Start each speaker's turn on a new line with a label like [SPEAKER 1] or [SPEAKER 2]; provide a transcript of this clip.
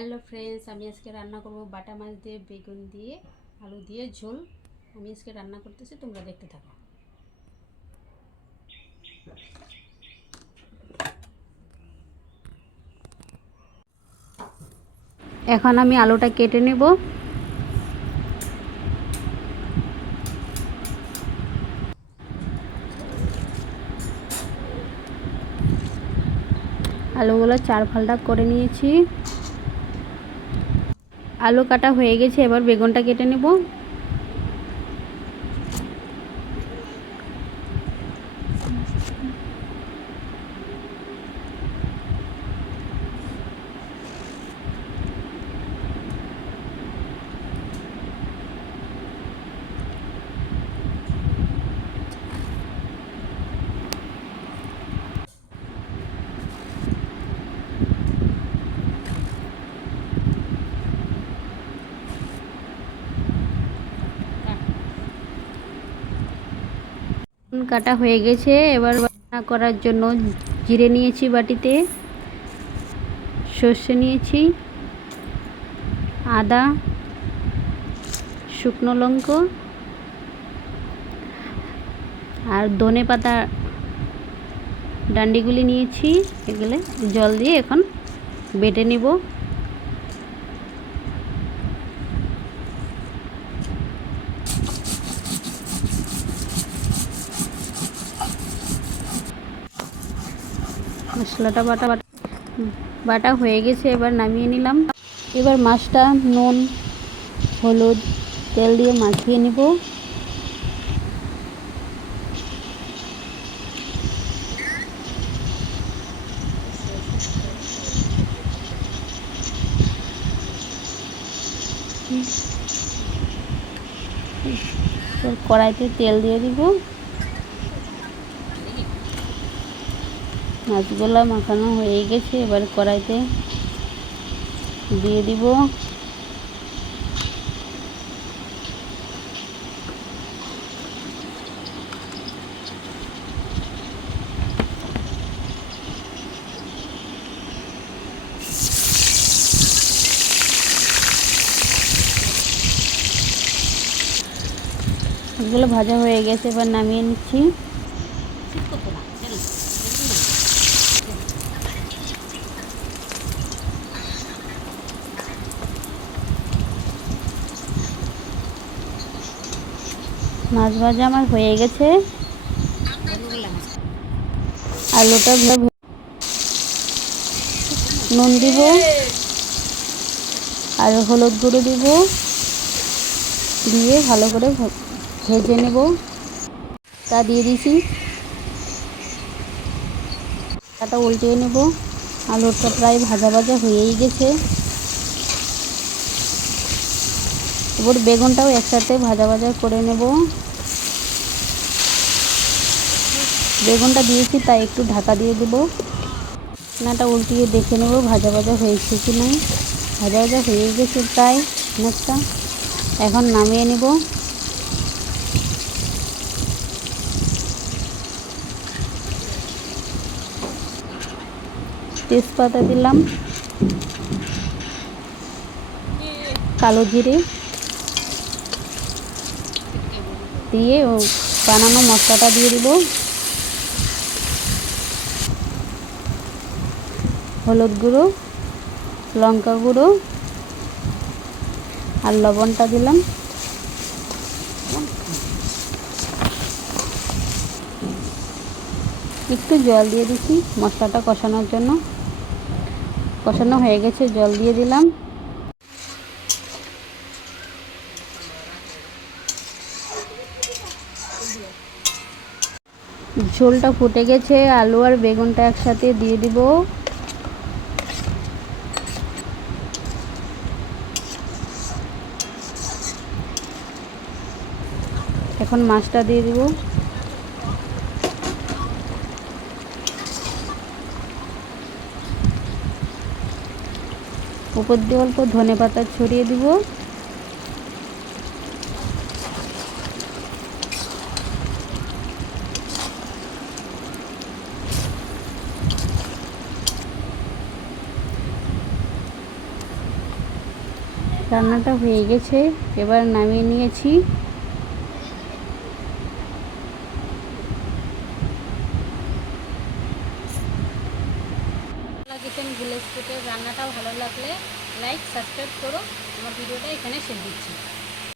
[SPEAKER 1] Hello friends, আমি আজকে রান্না করব বাটা মাছ দিয়ে, বেগুন দিয়ে, আলু দিয়ে, ঝোল। আমি আজকে রান্না করতেছি, তোমরা দেখতে থাকো। এখন আমি আলুটা কেটে নেব। আলুগুলো চার ফালটা করে নিয়েছি। আলু কাটা হয়ে গেছে এবার বেগুনটা কেটে নেব বেগুন কাটা হয়ে গেছে। এবার রান্না করার জন্য জিরে নিয়েছি বাটিতে। সর্ষে নিয়েছি। আদা, শুকনো লঙ্কা, আর ধনে পাতা ডান্ডিগুলি নিয়েছি। এগুলো জল দিয়ে এখন বেটে নেব। মশলাটা বাটা বাটা বাটা হয়ে গেছে, এবার নামিয়ে নিলাম। এবার মাছটা নুন, হলুদ, তেল দিয়ে মাখিয়ে নেব। কড়াইতে তেল দিয়ে দিব। মাছগুলো মাখানো হয়ে গেছে, এবার কড়াইতে দিয়ে দিব। এগুলো ভাজা হয়ে গেছে, এবার নামিয়ে নিচ্ছি। মাছ ভাজা আমার হয়ে গেছে। আলুটা নুন দিব। আর হলুদ গুঁড়ো দিব। দিয়ে ভালো করে ভেজে নেব। তা দিয়ে দিছি। তাটা উল্টিয়ে নেব। আলুটা প্রায় ভাজা ভাজা হয়েই গেছে। এবার বেগুনটাও একসাথে ভাজা ভাজা করে নেব। বেগুনটা দিয়েছি, তাই একটু ঢাকা দিয়ে দেব। নাটা উল্টিয়ে দেখে নেব ভাজা ভাজা হয়েছে কি না ভাজা ভাজা হয়ে গেছে তাই অনেকটা এখন নামিয়ে নেব। তেজপাতা দিলাম। কালো জিরে। দিয়ে ও বানানো মশলাটা দিয়ে দিব। হলুদ গুঁড়ো, লঙ্কা গুঁড়ো আর লবণটা দিলাম। একটু জল দিয়ে দিচ্ছি মশলাটা কষানোর জন্য। কষানো হয়ে গেছে, জল দিয়ে দিলাম। ঝোলটা ফুটে গেছে, আলু আর বেগুনটা একসাথে দিয়ে দিব। এখন মাছটা দিয়ে দিব। উপর দিয়ে অল্প ধনে পাতা ছড়িয়ে দিব। রান্নাটা হয়ে গেছে, এবার নামিয়ে নিয়েছি। কিচেন ভিলেজ রান্নাটা ভালো লাগলে লাইক সাবস্ক্রাইব করো। আমার ভিডিওটা এখানে শেষ দিচ্ছি।